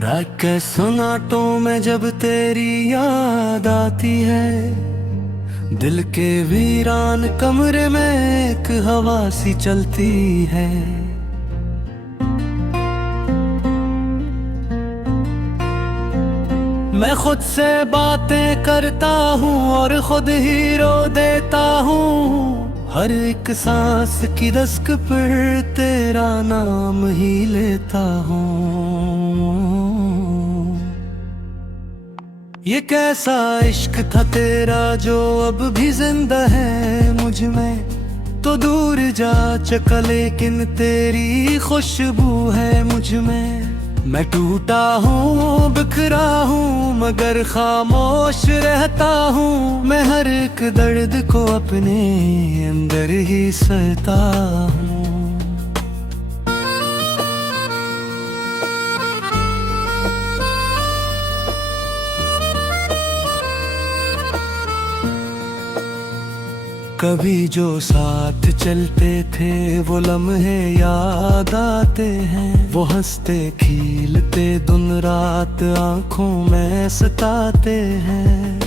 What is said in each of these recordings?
रात के सन्नाटों में जब तेरी याद आती है, दिल के वीरान कमरे में एक हवा सी चलती है। मैं खुद से बातें करता हूँ और खुद ही रो देता हूँ। हर एक सांस की दस्तक पर तेरा नाम ही लेता हूँ। ये कैसा इश्क था तेरा जो अब भी जिंदा है मुझ में। तो दूर जा चका लेकिन तेरी खुशबू है मुझ में। मैं टूटा हूँ बिखरा हूँ मगर खामोश रहता हूँ। मैं हर एक दर्द को अपने अंदर ही सहता हूँ। कभी जो साथ चलते थे वो लम्हे याद आते हैं। वो हंसते खिलते दिन रात आंखों में सताते हैं।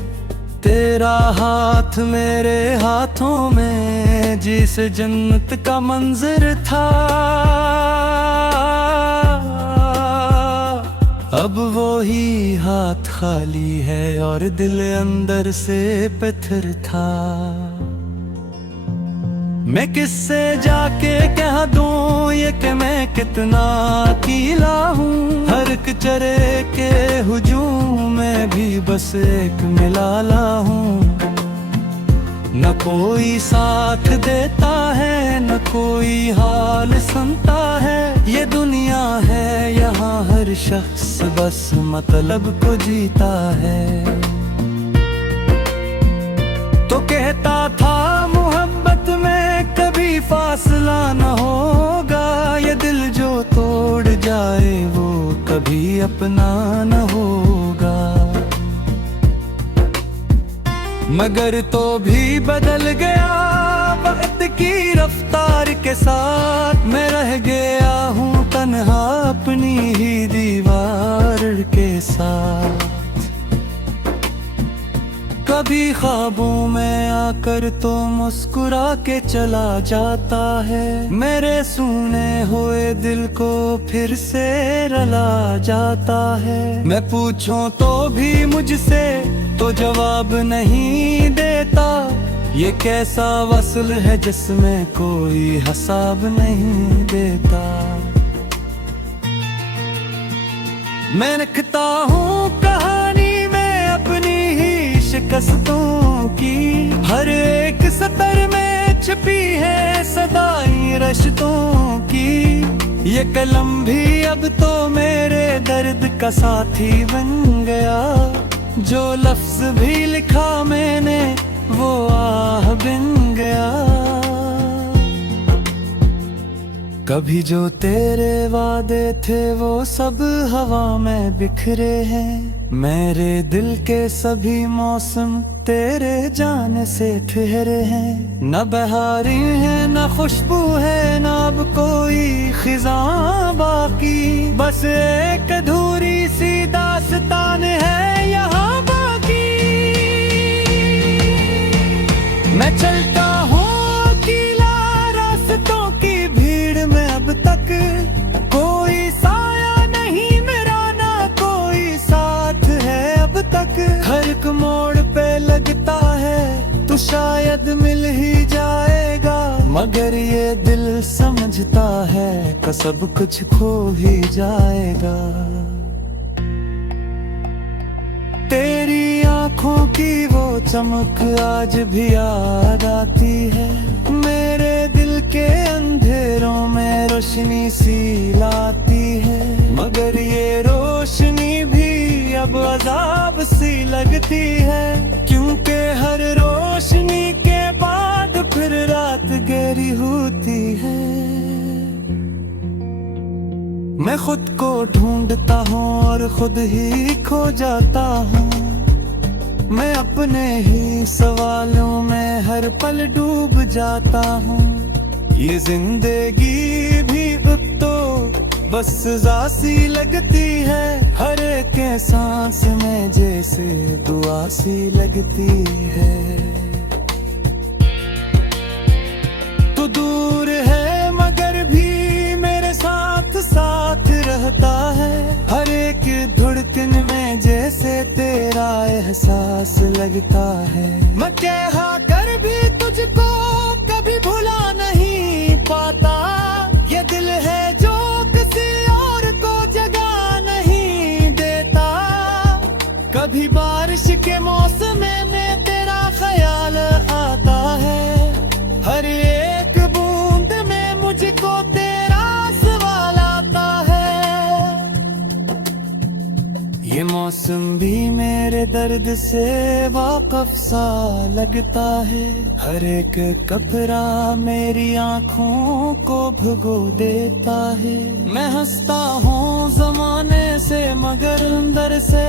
तेरा हाथ मेरे हाथों में जिस जन्नत का मंजर था, अब वो ही हाथ खाली है और दिल अंदर से पत्थर था। मैं किससे जाके कह दूं ये कि मैं कितना अकेला हूँ। हर एक चरे के हुजूम में भी बस एक मिलाला हूँ। न कोई साथ देता है न कोई हाल सुनता है। ये दुनिया है यहाँ हर शख्स बस मतलब को जीता है। तो कहता था मोहब्बत में कभी फासला न होगा। ये दिल जो तोड़ जाए वो कभी अपना न होगा। मगर तो भी बदल गया वक्त की रफ्तार के साथ। मैं रह गया हूँ तन्हा अपनी ही दीवार के साथ। कभी ख्वाबों में आकर तो मुस्कुरा के चला जाता है। मेरे सुने हुए दिल को फिर से रुला जाता है। मैं पूछूं तो भी मुझसे तो जवाब नहीं देता। ये कैसा वसल है जिसमें कोई हिसाब नहीं देता। मैं लिखता हूँ कहानी में अपनी ही शिकस्तों की। हर एक सतर में छिपी है सदाई रिश्तों की। ये कलम भी अब तो मेरे दर्द का साथी बन गया। जो लफ्ज भी लिखा मैंने वो आह बिन गया। कभी जो तेरे वादे थे वो सब हवा में बिखरे हैं। मेरे दिल के सभी मौसम तेरे जाने से ठहरे हैं। न बहारी है न खुशबू है न अब कोई खिज़ां बाकी। बस एक अधूरी सी दास्तान है यहाँ बाकी। मैं चलता हूँ अकेला रास्तों की भीड़ में अब तक। कोई साया नहीं मेरा ना कोई साथ है अब तक। हर एक मोड़ पे लगता है तो शायद मिल ही जाएगा। मगर ये दिल समझता है कि सब कुछ खो ही जाएगा। तेरी आंखों की वो चमक आज भी याद आती है। मेरे दिल के अंधेरों में रोशनी सी लाती है। मगर ये रोशनी भी अब अजाब सी लगती है। क्योंकि हर रोशनी के बाद फिर रात गहरी होती है। मैं खुद को ढूंढता हूँ और खुद ही खो जाता हूँ। मैं अपने ही सवालों में हर पल डूब जाता हूँ। ये जिंदगी भी अब तो बस सजा सी लगती है हर एक सांस में, जैसे दुआ सी लगती है। तू दूर है मगर भी मेरे साथ साथ रहता है, हर एक धड़कन में जैसे तेरा एहसास लगता है। मैं कहा कर भी तुझको कभी भुला नहीं पाता, ये दिल है जो किसी और को जगा नहीं देता। कभी बारिश के मौसम में तेरा ख्याल आता है, हर एक बूंद में मुझको तेरा सवाल आता है। ये मौसम भी मेरे दर्द से वाक़िफ़ सा लगता है, हर एक कपड़ा मेरी आँखों को भिगो देता है। मैं हंसता हूँ ज़माने से मगर अंदर से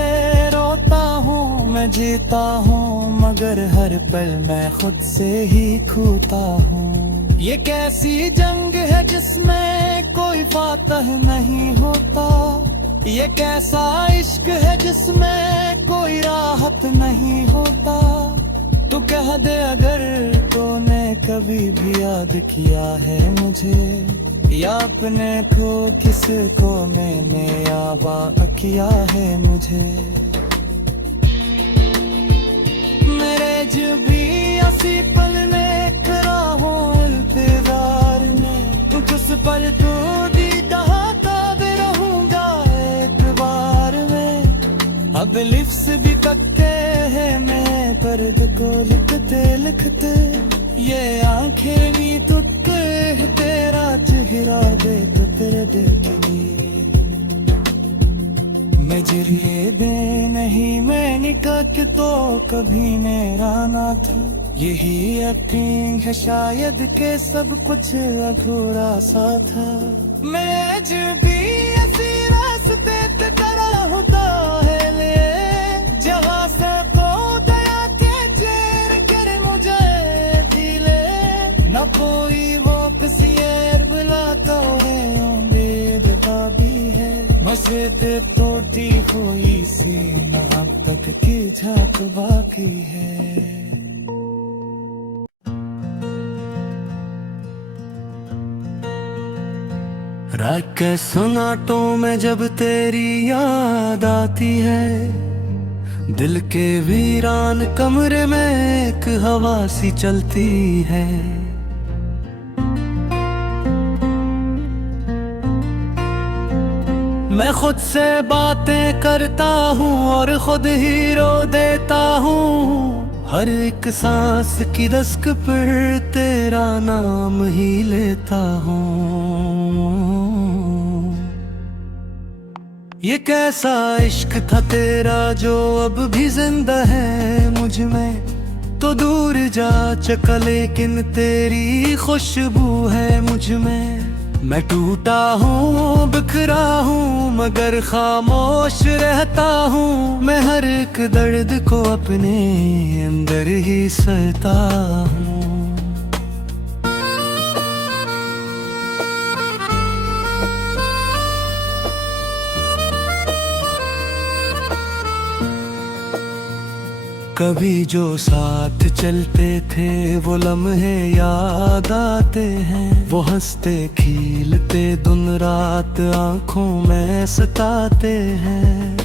रोता हूँ, मैं जीता हूँ मगर हर पल मैं खुद से ही खोता हूँ। ये कैसी जंग है जिसमें कोई फातह नहीं होता, ये कैसा इश्क है जिसमें कोई राहत नहीं होता। तू कह दे अगर तूने कभी भी याद किया है मुझे, या अपने को किसको मैंने आवा किया है मुझे। मेरे जो भी असी पल में खड़ा हूँ इंतजार में, तू जिस पल तू दीदा अब लिफ्स भी कटते हैं मैं पर्द को लिखते लिखते, ये आंखें भी तुझे तेरा चेहरा देख तेरे देखेगी। मैं जरिए बे नहीं मैं निकाह के तो कभी मेरा ना था, यही यकीन है शायद के सब कुछ अधूरा सा था। मैं जब भी ऐसी रास्ते पे खड़ा होता है ले, जहाँ से को दया के चेर कर मुझे भी ले, न कोई वो किसी और बुलाता है उम्मीद भी है। मस्जिद टूटी हुई सी मोहब्बत की झांक बाकी है। रात के सुनाटों में जब तेरी याद आती है, दिल के वीरान कमरे में एक हवा सी चलती है। मैं खुद से बातें करता हूँ और खुद ही रो देता हूँ, हर एक सांस की रस्क पर तेरा नाम ही लेता हूँ। ये कैसा इश्क था तेरा जो अब भी जिंदा है मुझ में, तो दूर जा चका लेकिन तेरी खुशबू है मुझ में। मैं टूटा हूँ बिखरा हूँ मगर खामोश रहता हूँ, मैं हर एक दर्द को अपने अंदर ही सहता हूँ। कभी जो साथ चलते थे वो लम्हे याद आते हैं, वो हंसते खिलते दिन रात आंखों में सताते हैं।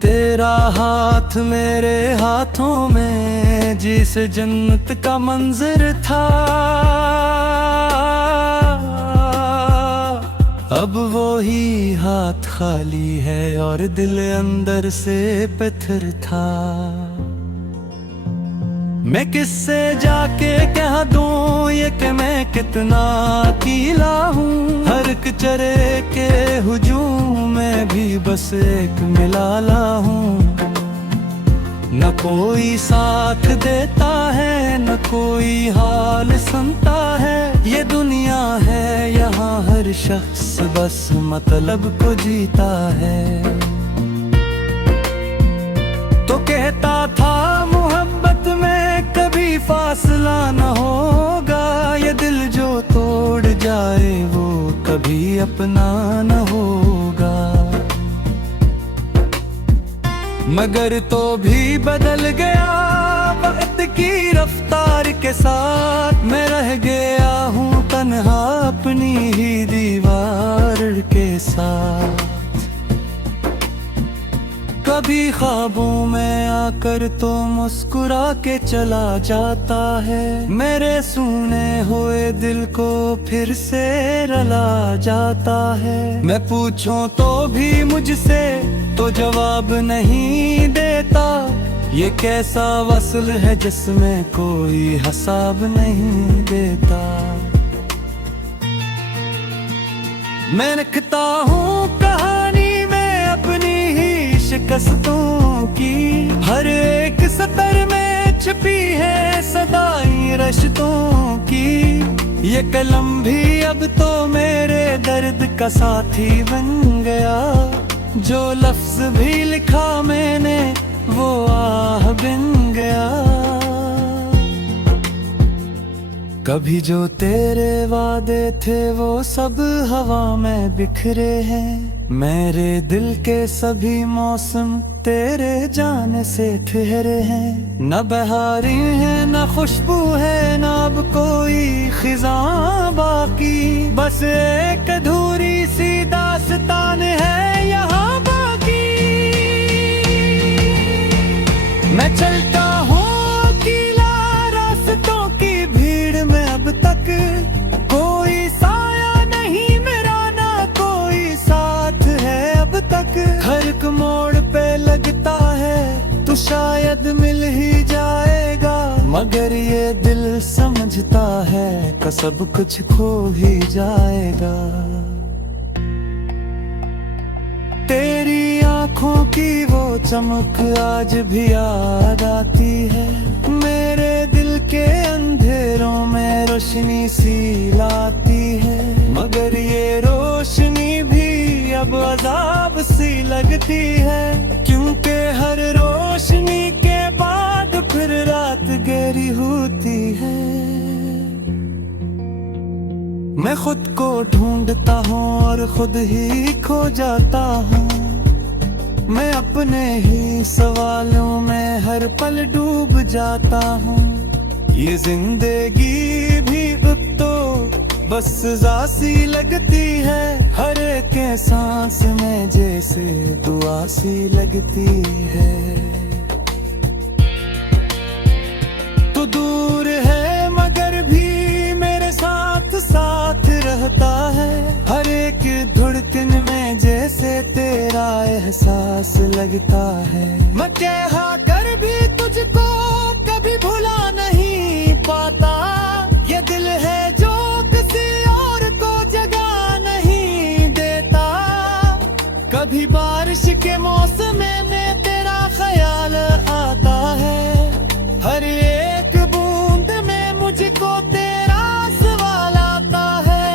तेरा हाथ मेरे हाथों में जिस जन्नत का मंजर था, अब वो ही हाथ खाली है और दिल अंदर से पत्थर था। मैं किससे जाके कह दूं ये कि मैं कितना अकेला हूँ, हर एक चरे के हुजूम में भी बस एक मिलाला हूँ। न कोई साथ देता है न कोई हाल सुनता है, ये दुनिया है यहाँ हर शख्स बस मतलब को जीता है। तो कहता था मोहब्बत में कभी फासला न होगा, ये दिल जो तोड़ जाए वो कभी अपना न हो। मगर तो भी बदल गया वक्त की रफ्तार के साथ। मैं रह गया हूँ तन्हा अपनी ही दीवार के साथ। कभी ख्वाबों में आकर तो मुस्कुरा के चला जाता है, मेरे सूने हुए दिल को फिर से रुला जाता है। मैं पूछूं तो भी मुझसे तो जवाब नहीं देता, ये कैसा वसल है जिसमें कोई हिसाब नहीं देता। मैं लिखता हूँ कहानी में अपनी ही शिकस्तों की, हर एक सतर में छिपी है सदाई रिश्तों की। ये कलम भी अब तो मेरे दर्द का साथी बन गया, जो लफ्ज भी लिखा मैंने वो आह बिन गया। कभी जो तेरे वादे थे वो सब हवा में बिखरे हैं, मेरे दिल के सभी मौसम तेरे जाने से ठहरे हैं। न बहारी है न खुशबू है न अब कोई खिज़ां बाकी, बस एक अधूरी सी दास्तान है यहाँ बाकी। मैं चलता हूँ अकेला रास्तों की भीड़ में, अब तक कोई साया नहीं मेरा ना कोई साथ है अब तक। हर एक मोड़ पे लगता है तो शायद मिल ही जाएगा, मगर ये दिल समझता है कि सब कुछ खो ही जाएगा। तेरी आँखों की वो चमक आज भी याद आती है, मेरे दिल के अंधेरों में रोशनी सी लाती है। मगर ये रोशनी भी अब अजाब सी लगती है, क्योंकि हर रोशनी के बाद फिर रात गहरी होती है। मैं खुद को ढूंढता हूँ और खुद ही खो जाता हूँ, मैं अपने ही सवालों में हर पल डूब जाता हूँ। ये जिंदगी भी अब तो बस सजा सी लगती है, हर एक सांस में जैसे दुआ सी लगती है। तो दूर है मगर भी मेरे साथ साथ रहता है, हर एक धड़कन में जैसे तेरा एहसास लगता है। मैं कहा कर भी तुझको कभी भुला नहीं पाता, ये दिल है जो किसी और को जगा नहीं देता। कभी बारिश के मौसम में तेरा ख्याल आता है, हर एक बूंद में मुझको तेरा सवाल आता है।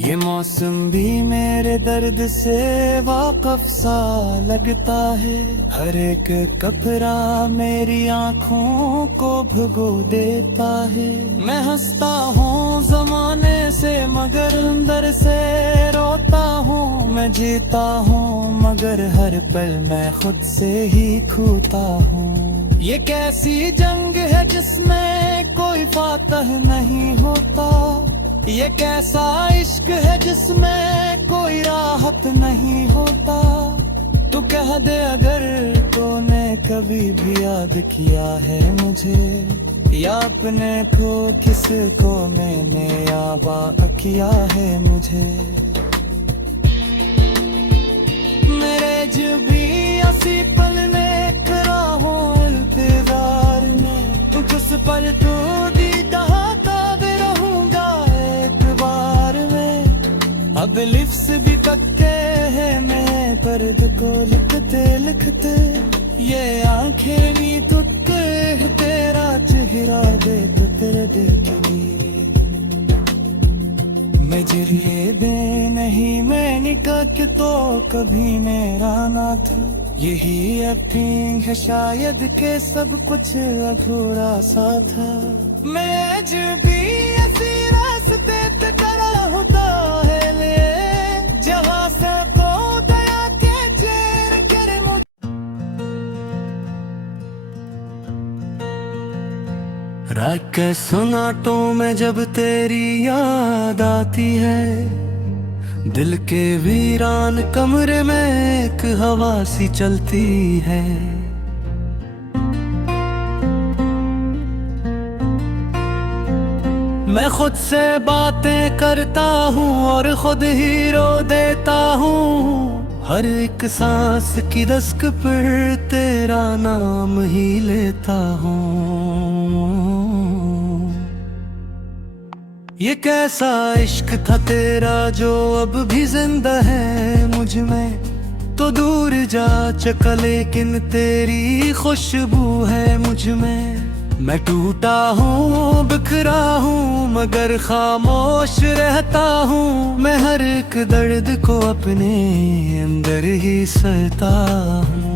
ये मौसम भी मेरे दर्द से वाक़िफ़ सा लगता है, हर एक कपड़ा मेरी आँखों को भिगो देता है। मैं हंसता हूँ ज़माने से मगर अंदर से रोता हूँ, मैं जीता हूँ मगर हर पल मैं खुद से ही खोता हूँ। ये कैसी जंग है जिसमें कोई फातह नहीं होता, ये कैसा इश्क है जिसमें कोई राहत नहीं होता। तू कह दे अगर तूने कभी भी याद किया है मुझे, या अपने को किसको मैंने याद किया है मुझे। मेरे जो भी ऐसी पल में खड़ा हूँ इंतजार में, किस पल तू दीदा भी रहूंगा एक बार में। अब लिफ्स भी कक्के हैं मैं पर्द को लिखते लिखते, ये आंखें भी टूटे तेरा चेहरा देख तेरे देखेगी। मैं जरिए बे नहीं मैं निकाह के तो कभी मेरा ना था, यही यकीन है शायद के सब कुछ अधूरा सा था। मैं जब भी ऐसी रास्ते पे खड़ा होता है ले, जहाँ से को दया के चेहरे लाइक सुनाटों में जब तेरी याद आती है, दिल के वीरान कमरे में एक हवा सी चलती है। मैं खुद से बातें करता हूँ और खुद ही रो देता हूँ। हर एक सांस की रस्क पर तेरा नाम ही लेता हूँ। ये कैसा इश्क था तेरा जो अब भी जिंदा है मुझ में। तो दूर जा चका लेकिन तेरी खुशबू है मुझ में। मैं टूटा हूँ बिखरा हूँ मगर खामोश रहता हूँ। मैं हर एक दर्द को अपने अंदर ही सहता हूँ।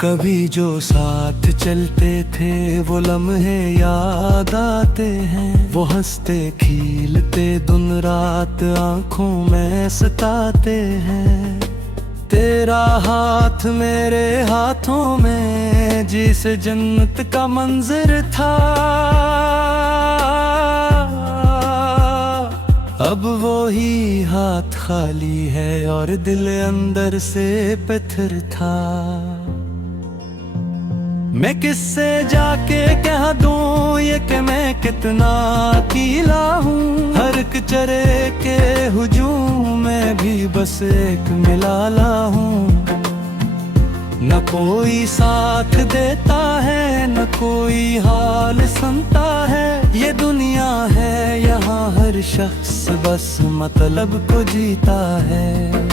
कभी जो साथ चलते थे वो लम्हे याद आते हैं। वो हंसते खिलते दिन रात आंखों में सताते हैं। तेरा हाथ मेरे हाथों में जिस जन्नत का मंजर था, अब वो ही हाथ खाली है और दिल अंदर से पत्थर था। मैं किससे जाके कह दूं ये कि मैं कितना अकेला हूँ। हर एक चरे के हुजूम में भी बस एक मिलाला हूँ। न कोई साथ देता है न कोई हाल सुनता है। ये दुनिया है यहाँ हर शख्स बस मतलब को जीता है।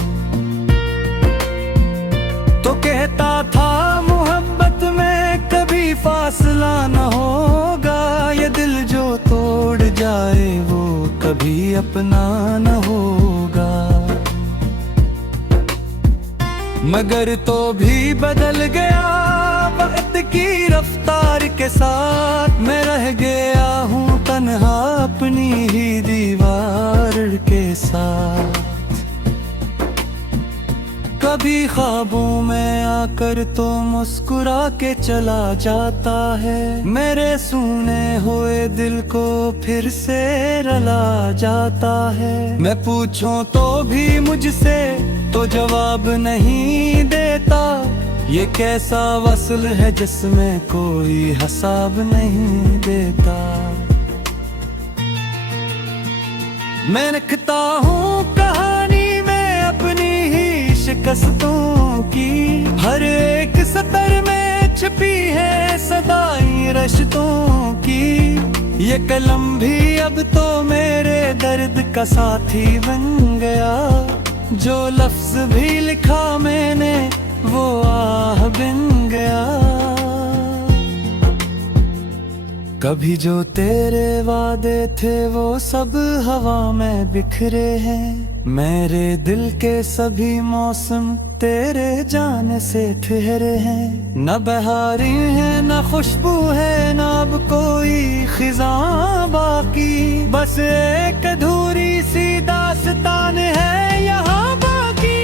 तो कहता था मोहब्बत में कभी फासला न होगा। ये दिल जो तोड़ जाए वो कभी अपना न होगा। मगर तो भी बदल गया वक्त की रफ्तार के साथ। मैं रह गया हूँ तन्हा अपनी ही दीवार के साथ। कभी ख्वाबों में आकर तो मुस्कुरा के चला जाता है। मेरे सूने हुए दिल को फिर से रुला जाता है। मैं पूछूं तो भी मुझसे तो जवाब नहीं देता। ये कैसा वसल है जिसमें कोई हिसाब नहीं देता। मैं लिखता हूँ कहानी में अपनी ही शिकस्तों की। हर एक सतर में छिपी है सदाई रिश्तों की। ये कलम भी अब तो मेरे दर्द का साथी बन गया। जो लफ्ज भी लिखा मैंने वो आह बन गया। कभी जो तेरे वादे थे वो सब हवा में बिखरे हैं। मेरे दिल के सभी मौसम तेरे जाने से ठहरे हैं। न बहारी है न खुशबू है न अब कोई खिज़ां बाकी। बस एक अधूरी सी दास्तान है यहाँ बाकी।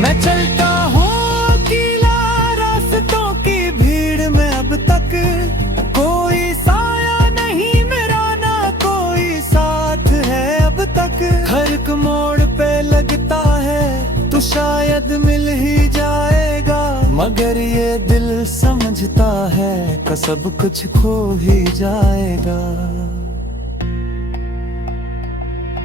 मैं चलता हूँ अकेला रास्तों की भीड़ में अब तक। कोई साया नहीं मेरा ना कोई साथ है अब तक। हर एक मोड़ पे लगता है तो शायद मिल ही जाएगा। मगर ये दिल समझता है कि सब कुछ खो ही जाएगा।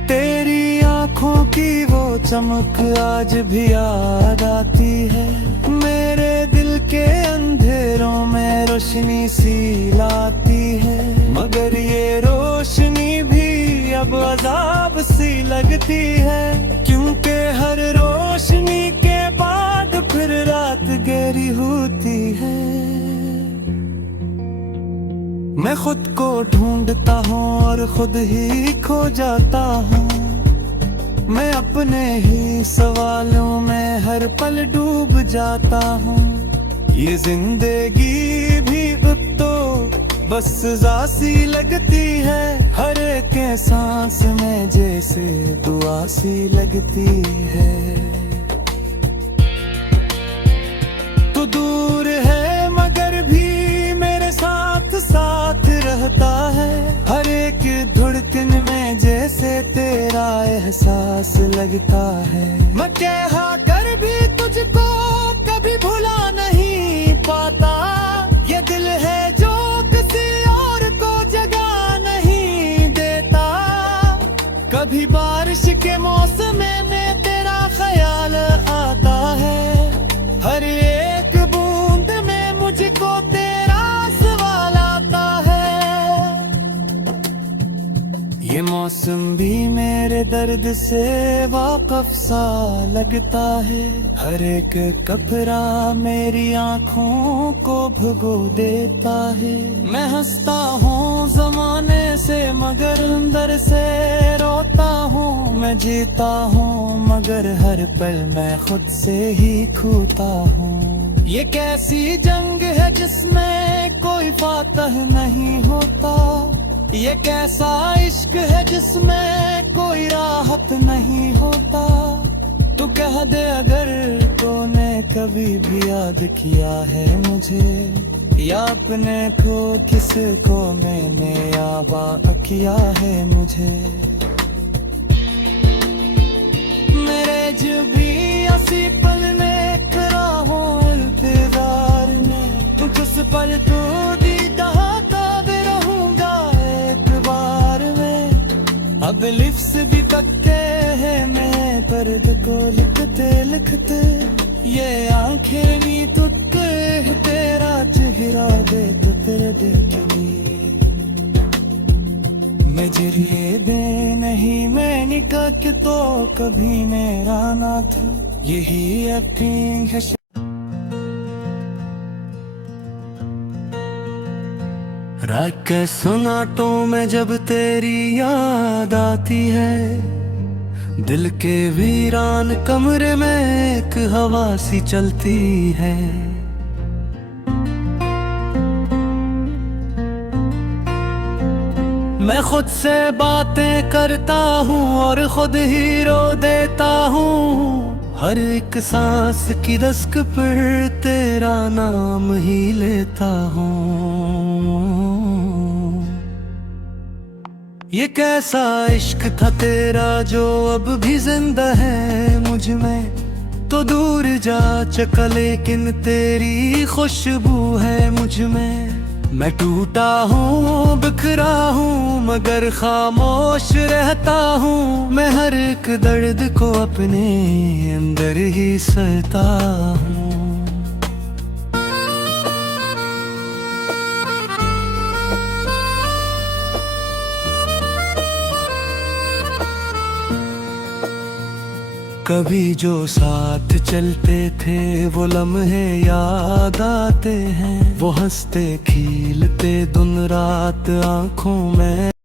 तेरी आँखों की वो चमक आज भी याद आती है। मेरे दिल के अंधेरों में रोशनी सी लाती है। मगर ये रोशनी भी अब अजाब सी लगती है। क्योंकि हर रोशनी के बाद फिर रात गहरी होती है। मैं खुद को ढूंढता हूँ और खुद ही खो जाता हूँ। मैं अपने ही सवालों में हर पल डूब जाता हूँ। ये जिंदगी भी अब तो बस सजा सी लगती है। हर एक सांस में जैसे दुआ सी लगती है। तू दूर है मगर भी मेरे साथ साथ रहता है। हर एक धड़कन में जैसे तेरा एहसास लगता है। मैं कहा कर भी तुझको कभी भुला नहीं पाता। ये दिल है जो किसी और को जगा नहीं देता। कभी बारिश के मौसम में तेरा ख्याल आता है। हर एक बूंद में मुझको तेरा सवाल आता है। ये मौसम भी मेरे दर्द से वाकफ सा लगता है। हर एक कपड़ा मेरी आँखों को भिगो देता है। मैं हंसता हूँ जमाने से मगर अंदर से रोता हूँ। मैं जीता हूँ मगर हर पल मैं खुद से ही खोता हूँ। ये कैसी जंग है जिसमें कोई फातह नहीं होता। ये कैसा इश्क है जिसमें कोई राहत नहीं होता। तू कह दे अगर तूने कभी भी याद किया है मुझे, या अपने को किसको मैंने आबा किया है मुझे। मेरे जो भी असी पल में खड़ा हूँ इंतजार में। कुछ पल तो दीदा अब लिप्स भी पक्के हैं। मैं पर्द को लिखते लिखते ये आंखें भी तुक तेरा चेहरा दे तो तेरे देखेगी। मैं जरिए दे नहीं मैं निकाह के तो कभी मेरा ना था। यही यकीन है। रात के सुनाटों में जब तेरी याद आती है। दिल के वीरान कमरे में एक हवा सी चलती है। मैं खुद से बातें करता हूँ और खुद ही रो देता हूँ। हर एक सांस की दस्तक पर तेरा नाम ही लेता हूँ। ये कैसा इश्क था तेरा जो अब भी जिंदा है मुझ में। तो दूर जा चका लेकिन तेरी खुशबू है मुझ में। मैं टूटा हूँ बिखरा हूँ मगर खामोश रहता हूँ। मैं हर एक दर्द को अपने अंदर ही सहता हूँ। कभी जो साथ चलते थे वो लम्हे याद आते हैं। वो हंसते खिलते दिन रात आँखों में।